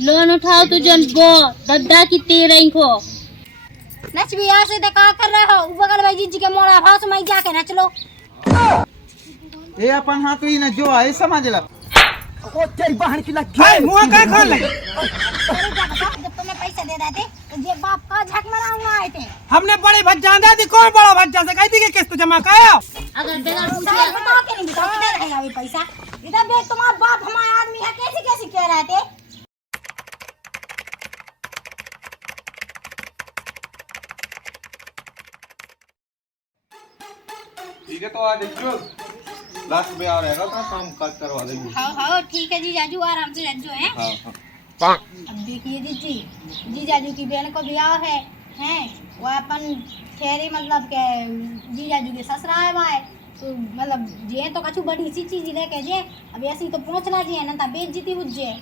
Loan उठाओ तू जन बो दद्दा की तेरह को नच भी यहाँ से देखा कर रहे हो बगल भाई जी के मोड़ा भाव में जाके नच लो। ए अपन हाथ ही न जो है समझ ला ओ तेरी बहन की लग भाई मुंह का खोल ले। जब तुम्हें पैसे दे रहे थे तो ये बाप का झक मराऊंगा आए थे। हमने बड़े भज्जा दे दी कौन बड़ा भज्जा से कह दी कि किस्त जमा कराया अगर बेगर बताओ बताओ के नहीं बताओ किधर रहेगा ये पैसा इधर देख तुम्हारा बाप हमारा आदमी है कैसे कैसे कह रहे थे। ठीक है तो आ देखो लास्ट में आ रहेगा तो काम करवा देंगे। हाँ ठीक है जी जाजू आराम से रह जो है। हाँ अब देखिए जी जाजू की बहन को ब्याह है हैं वो अपन ठहरी मतलब के जी जाजू के ससुराल में है तो मतलब जे तो कछु बड़ी सी चीज लेके जे अब ऐसी तो पहुंचना जी है ना ता बेइज्जती हो जे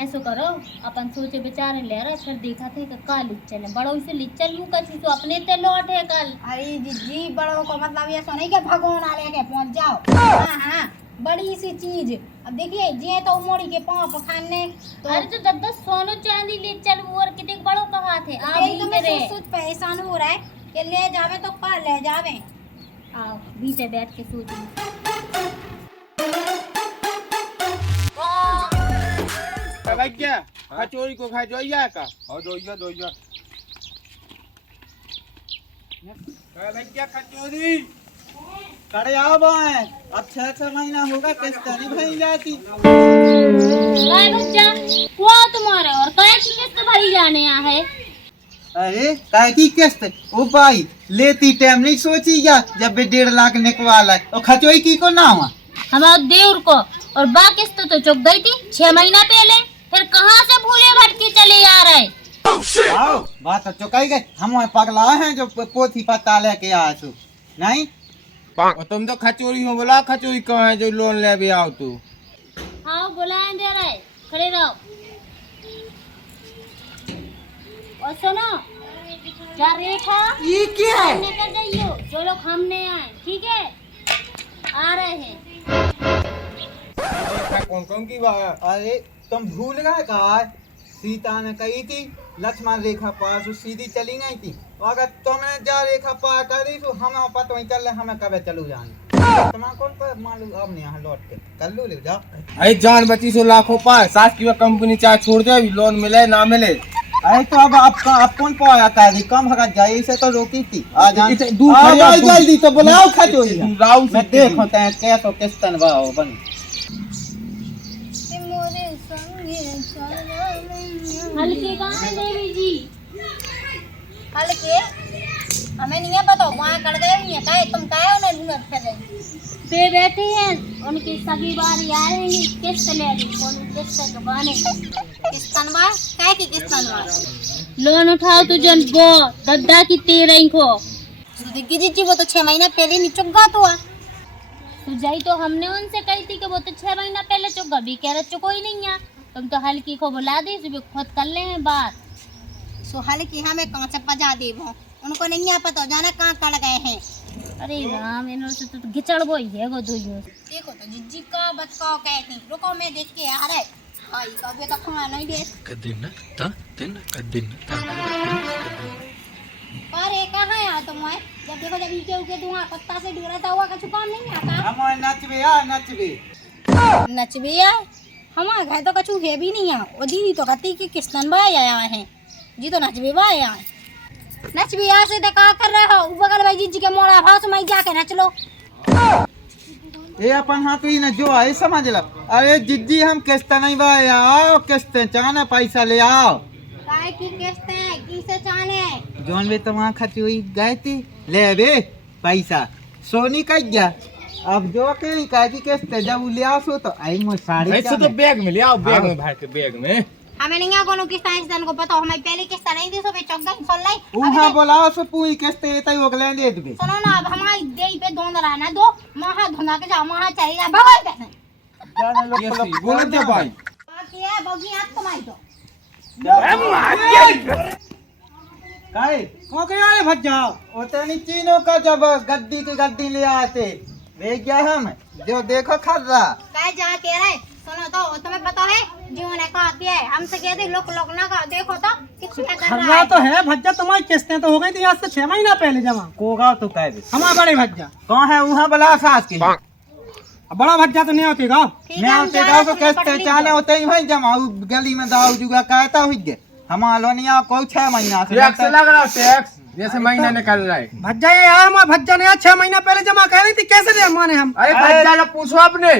ऐसो करो अपन सोचे बेचारे ले रहे फिर देखा थे कि का लिचल है बड़ो से लिचल लू कछु तो अपने ते लौट है कल। अरे जी बड़ों को मतलब ये सोने के भगवान आ लेके पहुंच जाओ। हाँ बड़ी सी चीज अब देखिए जे तो मोड़ी के पांव पखाने तो अरे तो दद्दा सोनो चांदी लिचल और कितने बड़ो का हाथ है आप यही तो भी मैं मेरे सोच परेशान हो रहा है कि ले जावे तो का ले जावे। आओ बीच बैठ के सोच भज्जा कचौरी को खा जोइया का और दोइया भज्जा कचौरी करे अब अब 6 महीना होगा किस्त नहीं भरी जाती। काय बच्चा हुआ तुम्हारे और काय की किस्त भरी जाने यहाँ है। अरे काय की किस्त ओ भाई लेती टाइम नहीं सोची या जब 1.5 लाख निकवाला और खचोई की को ना हुआ हमारे देवर को और बा किस्त तो चुक गई थी 6 महीना पहले फिर कहाँ से भूले भटके चले आ रहे। आओ बात तो चुकाई गई हम पगला हैं जो पोथी पत्ता लेके आए तू नहीं और तुम तो खचौरी हो बोला खचौरी कहाँ है जो लोन ले भी आओ तू। हाँ बुलाए दे रहे खड़े रहो और सुनो क्या रेखा ये क्या है निकल जाइयो जो लोग हमने आए ठीक है आ रहे हैं। कौन कौन की बात। अरे तुम भूल गए का सीता ने कही थी लक्ष्मण रेखा पार तो सीधी चली गई थी अगर तुमने जा रेखा पार कर दी तो हम पता नहीं चल रहे हमें कब चलू जाएंगे तुम्हारा कौन पर मालूम अब नहीं यहाँ लौट के कर लो ले जाओ। अरे जान बची से लाखों पार सास की कंपनी चाहे छोड़ दे अभी लोन मिले ना मिले। अरे तो अब आप कौन पाया कर कम भगत जाए इसे तो रोकी थी आ जान जल्दी तो बुलाओ खचोरी मैं देखो तैं कैसो किस्तन वाओ बन हल्के कहाँ है देवी जी हल्के हमें नहीं है पता वहाँ कर गए नहीं है काहे तुम काहे उन्हें ढूंढ फिर पे बैठे हैं उनकी सगी बारी आएंगी किस्त ले ली कौन किस्त दुकाने किस्तनवा काहे की किस्तनवा लोन उठाओ तू जन बो दद्दा की तेरह को दिग्गी जी वो तो 6 महीना पहले नहीं चुका तो तो जाई तो हमने उनसे कही थी कि वो तो 6 महीना पहले चुक गई कह रहे चुको ही नहीं है तुम तो हल्की को बुला दी सुबह खुद कर ले हैं बात। सो हल्की हमें कहाँ से पजा दे वो उनको नहीं पता जाना कहाँ कड़ गए हैं। अरे राम इन्होंने तो घिचड़ वो ही है वो दो देखो तो जिज्जी का बचका कहती रुको मैं देख के आ रहा है भाई कभी तो खाना नहीं दे पर एक कहाँ है यहाँ तुम जब देखो जब इके उके धुआं पत्ता से डूरा था हुआ कुछ काम नहीं आता हम नचबे नचबे यार हमारे घर तो कछु है भी नहीं है और दीदी तो कहती कि किस्तन भाई आया है जी तो नचबे भाई आया नचबे यहाँ से देखा कर रहे हो बगल भाई जी के मोड़ा भाव में जाके नच लो। ये अपन हाथ ही न जो है समझ लो अरे जिज्जी हम किस्त नहीं भाई आओ किस्त चाहना पैसा ले आओ काय की किस्त है किसे चाहने जोन वे तो वहाँ खचोई गए थे ले बे पैसा सोनी का गया अब जो कहीं का की किस्त जब ले आओ तो आई मो साड़ी ऐसे तो बैग में ले आओ बैग में भर के बैग में हमें नहीं है कोनो किस्त है को पता हमें पहले किस्त नहीं दी सो बे चौक गई सुन लाई उहा बोलाओ सो पूरी किस्त ये तई ओगले दे दे सुनो ना अब हमारी देई पे धोन रहना दो महा धुना के जाओ महा चली जा भगवान कैसे जाने लोग बोल दे भाई बाकी है बगी हाथ कमाई दो काहे को के आए भज जाओ ओते नहीं चीनो का जब गद्दी के गद्दी ले आते वे क्या हम जो देखो खर्रा काय जा के रहे सुनो तो तुम्हें पता है जिन्होंने कहा कि है हमसे कह दे लोग लोग ना कहा देखो तो कितना कर रहा खर्रा है। तो है भज्जा, तुम्हारी किस्तें तो हो गई थी आज से 6 महीना पहले जमा। कोगा तो कह दे हमारा बड़े भज्जा, कौन है वहाँ बला सास की बड़ा भज्जा तो नहीं होती गाँव। ठीक है, मैं हम उनसे जा गाँव रहे को हैं, कैसे पटरी चाले को। होते ही भाई जमा गली में दाऊ जुगा कहता हुई गए हमारा लोनिया को 6 महीना से टैक्स लग रहा है, टैक्स जैसे महीना निकल रहा है। भज्जा ये है, हमारा भज्जा ने 6 महीना पहले जमा कह रही थी, कैसे दे माने हम। अरे भज्जा ने पूछो अपने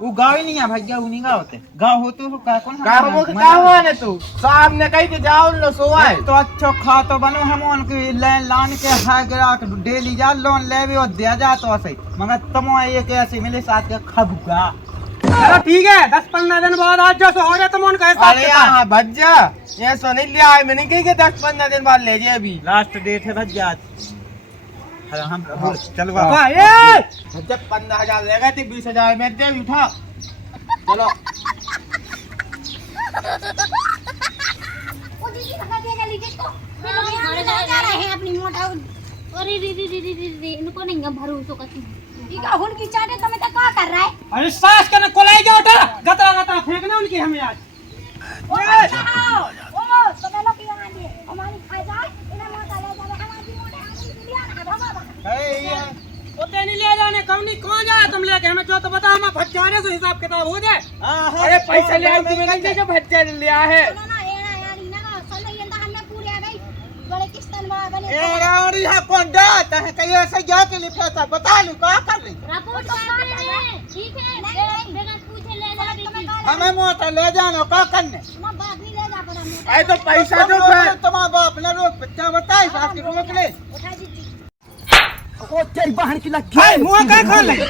वो गाँव ही नहीं है भैया, वो नहीं गाँव होते गाँव होते हो का कौन का हुआ ने तू साहब ने कही थी जाओ लो सोवाए तो अच्छा खा तो बनो हम उनके लाइन लान के है गिरा डेली जा लोन लेवे और दिया जा तो सही मगर तुम एक ऐसे मिले साथ के खबुगा। चलो ठीक है, 10-15 दिन बाद आज जो हो जाए तुम उनका हिसाब अरे यहाँ भज्जा ये सो नहीं लिया है, मैंने कही कि 10-15 दिन बाद ले जाए अभी। लास्ट डेट है भैया हम चलो जब 15,000 ले गए थे 20,000 में दे उठा चलो। ओ दीदी भगा दिया जल्दी देखो हम जा रहे हैं अपनी मोटा अरे दीदी इनको नहीं है भरोसा कछु। ठीक है हुन की चाटे तुम्हें तो क्या कर रहा है। अरे सास के न कोलाई के उठा, गतरा गतरा फेंकना उनकी हमें आज। ओ तुम्हें लोग यहाँ लिए हमारी खाई जाए इन्हें मोटा ले जावे हमारी मोटे आदमी के लिए ना बाबा होते नहीं ले जाने कम नहीं, कौन जाए तुम लेके हमें जो तो बता, हम भज्जाने से हिसाब किताब हो जाए। अरे पैसा ले आओ तुम्हें नहीं कि भज्जा ने लिया है। सुनो ना ये ना यार इना का सन नहीं अंदा हमने पूरे आ गई बड़े किस्तन बने ए रानी है कौन जाता है कहीं ऐसे जा के लिखा था बता लूं क्या कर रही रिपोर्ट कर रहे हैं, ठीक है बेगम पूछे ले जा रही थी। हमें मोटा ले जाना क्या करने ना बाप नहीं ले जा पड़ा मोटा अरे तो पैसा दो फिर। तुम्हारा बाप ने रोक बच्चा बताए साथ के रोक ले उठा दीजिए ओ तेरी बहन की लगी मुंह का खोल ले। अरे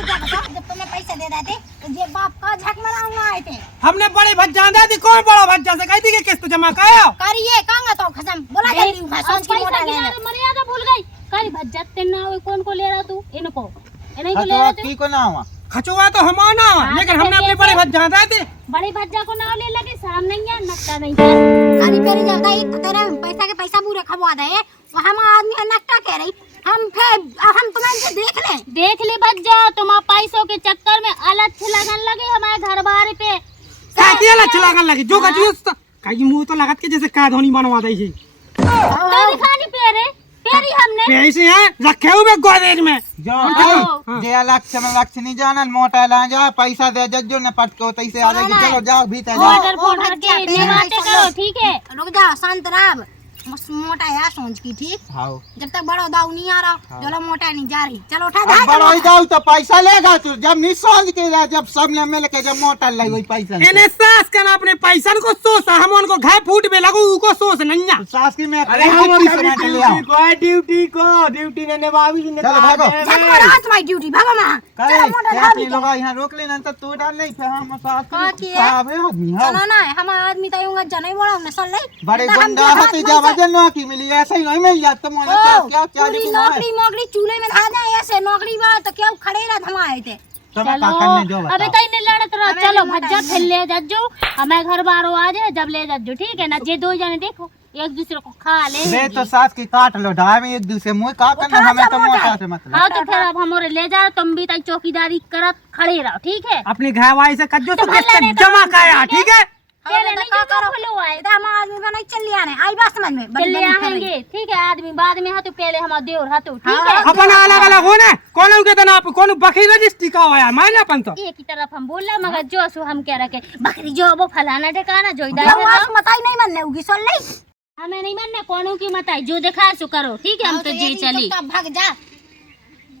क्या बता जब तुम्हें पैसे दे रहे थे तो ये बाप का झक मराऊंगा आए थे हमने बड़े भज्जा दे दी, कौन बड़ा भज्जा से कही थी कि किस्त जमा कराओ। करिए कहूंगा तो खत्म बोला जल्दी उठा सोच की मोटा लेना मर्यादा भूल गई कल भज्जत तेना हुए कौन को ले रहा तू इनको इन्हीं को ले रहा तू की को ना हुआ खचुआ तो हम ना हुआ, लेकिन हमने अपने बड़े भज्जा दे दी। बड़े भज्जा को नाम ले लगे शर्म नहीं है नक्का नहीं है। सारी पेरी जब एक तो तेरे पैसा के पैसा पूरे खबवा दे वो हम आदमी है नक्का कह रही हम फिर हम तुम्हें देख ले भज्जा तुम पैसों के चक्कर में अलग से लगन लगे हमारे घर बार पे साथी अलग लगन लगी जो कछु कहीं मुंह तो लगत के जैसे का धोनी बनवा दई छी। तो दिखानी पेरे पेरी हमने पैसे हैं रखे हुए गोदरेज में। जो जे लक्ष्य में लक्ष्य नहीं जाना मोटा ला जा पैसा दे जज्जो ने पटको तैसे आ जाएगी चलो जाओ भीतर जाओ ऑर्डर फोर्डर के इतने बातें करो ठीक है। रुक जाओ शांत रह मोटा यार सोच की ठीक हाँ जब तक बड़ा दाऊ नहीं आ रहा चलो मोटा नहीं जा रही चलो उठा अब बड़ा ही जाओ तो पैसा लेगा तू जब नहीं सोच के जा जब सबने मिल के जब मोटा लगी वही पैसा एने सास का ना अपने पैसा को सोचा हम उनको घर फूट में लगू उको सोच नहीं है। सास की मैं अरे हम ड्यूटी ने नवाबी जी ने चलो भागो। तुम्हारी ड्यूटी भागो मां चलो मोटा करे भाभी लोग यहाँ रोक लेना तो तू डाल नहीं फिर हम सास हाँ, की किए? खराब है आदमी हाँ चलो ना हम आदमी तो यूं जने बड़ा हमने सुन ले बड़े गुंडा होते जा वजन ना की मिली ऐसे ही नहीं मिल जाता मोने क्या क्या पूरी नौकरी मोकरी चूल्हे में धा जाए ऐसे नौकरी बात तो क्या खड़े रह हम आए थे तो चलो करने जो अबे बताओ तई ने लड़त रहो हमें चलो नहीं मोटा भज्जा नहीं। फिर ले जज्जो हमें घर बारो आ जाए जब ले जज्जो ठीक है ना जे दो जने देखो एक दूसरे को खा ले ले तो सास की काट लो ढाई में एक दूसरे मुंह का करना उठा हमें सा तो मोटा मोटा है। से मतलब हाँ तो फिर अब हमारे ले जा तुम भी तई चौकीदारी करत खड़े रहो ठीक है। अपनी घरवाली से कज्जो तो तो किस्त भल्ला ने जमा कहा, कराया ठीक है। पहले नहीं जो तो खुलो आए इधर हम आदमी का नहीं चल लिया ने आई बात समझ में बड़ी चले बड़ी फिर आएंगे ठीक है आदमी बाद में हाथों पहले हम देवर हाथों ठीक है। अपन अलग अलग होने कौन के तना आप कौन बकरी रजिस्ट्री का हुआ मान अपन तो एक ही तरफ हम बोल रहे मगर जो सो हम कह रखे बकरी जो वो फलाना ठिकाना जो इधर बकवास मत आई नहीं बनने होगी सुन ले हमें नहीं मानने कौनों की मत आई जो दिखा सो करो ठीक है हम तो जी चली भाग जा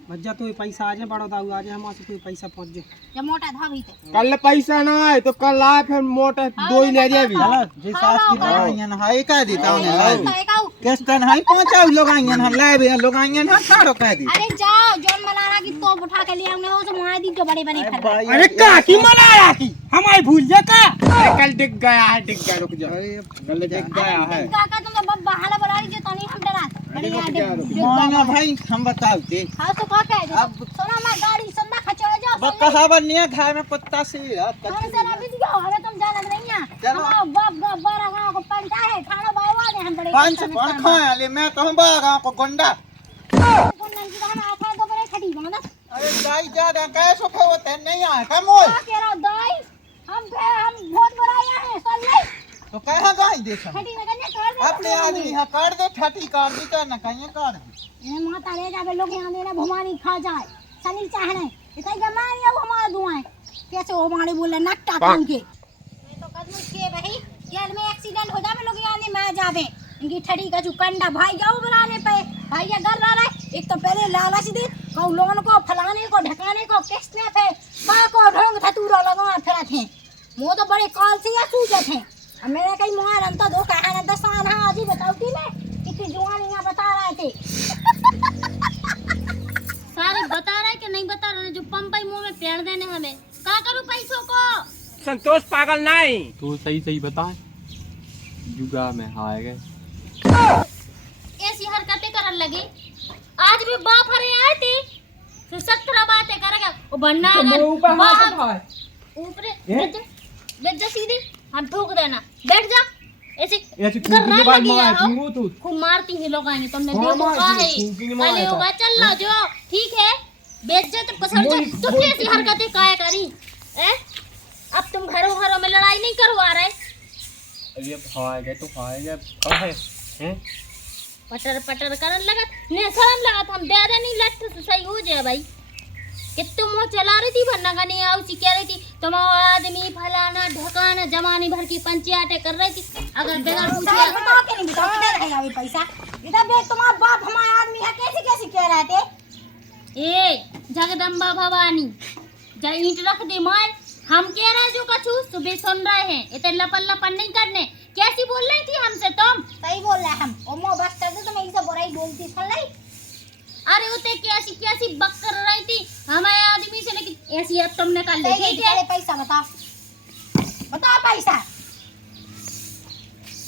भज्जा तो पैसा आ जाए बड़ा दाऊ आ जाए हमारे से कोई पैसा पहुंच जाए। जब मोटा धावी थे कल पैसा ना आए तो कल आए फिर मोटा दो ही ले जाए चलो जी सास की दवाइयां ना हाई कह दी ताऊ ने लाई अरे केस्टन हाई पहुंचाओ लोग आएंगे हम लाए भी लोग आएंगे ना सारो कह दी जाओ जोन मलाना की तोप उठा के लिए हमने वो सब मार दी जो बड़े बड़े फल अरे का की मनाया की हमारी भूल जा का कल डिग गया रुक जा कल डिग गया है काका तुम तो बहाना बना रही जो तो नहीं हम डरा बड़ी माना भाई हम बताओ हां तो का कह दो सुनो मैं गाड़ी संदा खचोड़े जाओ बक्का हवा नहीं है घर में कुत्ता से अरे सर अभी दिखाओ हमें तुम जाना नहीं है चलो। हम बाप बारा गांव को पंटा है खाना बावा ने हम बड़े पांच पांच खाए ले मैं तो हम बागा को गुंडा कौन नंगी हम आफा तो बड़े खड़ी बांधा अरे दाई ज्यादा कैसे थे वो तेन नहीं आए कम हो क्या कह रहा हो दाई? हम बहुत बुराइयां हैं सुन ले। तो कहां गाई दे सब ठटी न कन्या कर दे अपने आदमी हां काट दे ठटी काट दी तो न कहीं काट दे ये माता रे जावे लोग यहां देना भवानी खा जाए सनी चाहने इतना जमानी अब हमारा दुआएं कैसे हो हमारे बोले नट्टा कान के मैं तो कदम के भाई जेल में एक्सीडेंट हो जावे लोग यहां मैं जावे इनकी ठड़ी का जो कंडा भाई जाओ बनाने पे भाई ये कर रहा है एक तो पहले लालच दे कौ लोन को फलाने को ढकाने को किसने थे मां को ढंग धतूरा लगा फिर थे मुंह तो बड़े कॉल से या सूझे थे अब मेरे कई मोहर अंत दो कहाना दसान हां अजी बताऊती मैं कितनी जुआनियां बता रहे थे सारे बता रहे कि नहीं बता रहे, जो पंप मुंह में पेड़ देने हमें क्या करूं पैसों को। संतोष पागल नहीं। तो सही सही बता जुगा में हार गए। ऐसी हरकतें करने लगे। आज भी बाप हरे आए थे तो 17 बातें करेगा वो बनना है ऊपर बैठ जा सीधी हम ठोक देना बैठ जा ऐसे करने लगी यार खूब मारती है लोग आएंगे तुमने देखो का है कल होगा चल लो जो ठीक है बेच जा तो पसंद जा तुम कैसी हरकतें काहे करी अब तुम घरों घरों में लड़ाई नहीं करवा रहे। अरे हार गए तो हार गए कब है हैं पटर पटर करन लगा ने शर्म लगा हम दे दे नहीं लट तो सही हो जाए भाई कि तुम वो चला रही थी भरना का नहीं आओ सी कह रही थी तुम आदमी फलाना ढकाना जमानी भर की पंचायतें कर रही थी अगर बगैर पूछे बता के नहीं बताओ किधर रहेगा अभी पैसा इधर देख तुम्हारा बाप हमारा आदमी है कैसे कैसे कह रहे थे ए जगदम्बा भवानी जा ईंट रख दे मार हम कह रहे जो कछु सुबह सुन रहे हैं इतने लपन लपन नहीं करने कैसी बोल रही थी हमसे तुम सही बोल रहे हम ओ मो बस कर दे तो मैं इसे बुराई बोलती सुन ले अरे वो ते कैसी कैसी बक कर रही थी हमारे आदमी से लेकिन ऐसी अब तुमने कर ली ठीक है पैसा बता बता पैसा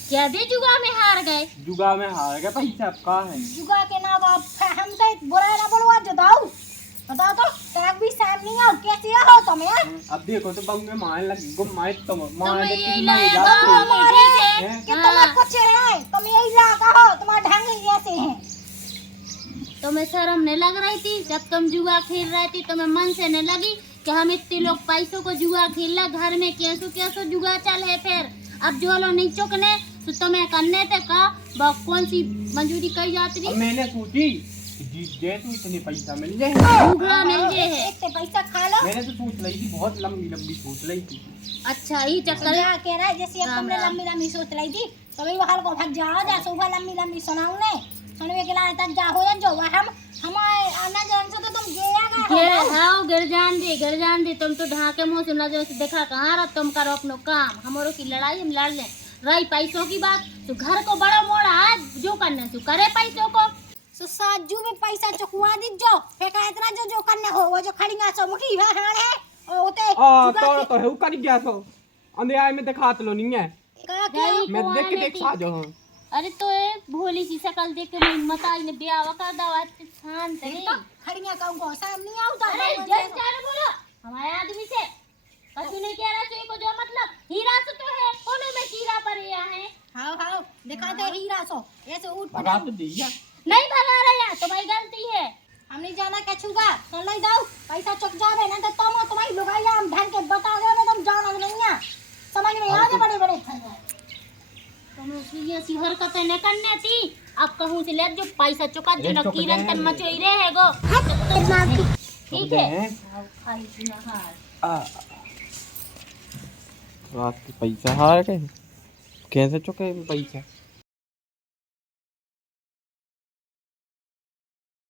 क्या दे जुआ में हार गए जुगा में हार गए पैसा अब कहाँ है जुगा के नाम आप हम से बुराई ना बोलवा जो दाऊ बताओ तो तक भी साहब नहीं आओ कैसे हो तुम यार अब देखो तो बंग में मार लगी गुम मार तुम मार तुम्हें दे यही कितना लाया याद बाबू करो। हमारे हैं? कि तुम कुछ है तुम यही लाका हो तुम्हारा ढंग ही ऐसे है तुम्हें शर्म नहीं लग रही थी जब तुम जुआ खेल रही थी तुम्हें मन से नहीं लगी कि हम इतने लोग पैसों को जुआ खेलना घर में कैसो कैसो जुआ चल है फिर अब जो लोग नहीं चुकने तो तुम्हें करने थे का कौन सी मंजूरी कही जाती अब थी मैंने सोची कि जीत गए तो इतने पैसा मिल जाए भूखला मिल गए है एक से पैसा खा लो मैंने तो सोच रही थी बहुत लंबी लंबी सोच रही थी अच्छा ही चक्कर क्या कह रहा है जैसे अब राम तुमने राम। लंबी लंबी सोच रही थी तो भाई बाहर को भाग जाओ जा सुबह लंबी लंबी सुनाऊं ने सुनवे के लाए तक जा हो जो हम हमारे आना जान से तो तुम गया गिर जान दे तुम तो ढाके मुंह से नजर से देखा कहाँ रहा तुम करो अपनो काम हमारों की लड़ाई हम लड़ लें रही पैसों की बात तो घर को बड़ा मोड़ा है जो करने से करे पैसों को तो साजू में पैसा चुकवा दी जो फेंका इतना जो करने हो वो जो खड़ीगा सो मुठी है हां है ओ ते तो है कर गया तो अंधेरे में दिखा तो नहीं है का गई मैं को देख के आने देख थी। खा जाओ अरे तो ये भोली सी शकल देख के मेरी मताई ने ब्याह कर दवा शांत नहीं नहीं तो खड़ीगा कहूं को साहब नहीं आउता अरे जय जय बोलो हमारे आदमी से कछु नहीं कह रहा तो को जो मतलब हीरा से तो है कोनो में कीड़ा पड़े है हां दिखा दे हीरा सो ऐसे उठ भगा तो दिया नहीं भगा रहा तुम्हारी गलती है हम नहीं जाना कछुगा सुन ले जाओ पैसा चुक जावे ना तो तुम तुम्हारी लुगाइया हम ढंग के बता दे तुम जाना नहीं है समझ में आ जा बड़े बड़े तुम्हें उसकी ऐसी हरकतें न करने थी अब कहूँ से ले जो पैसा चुका जो न किरण तन मचोई रहेगो ठीक है खाली सुना हार रात के पैसा हार गए कैसे चुके पैसा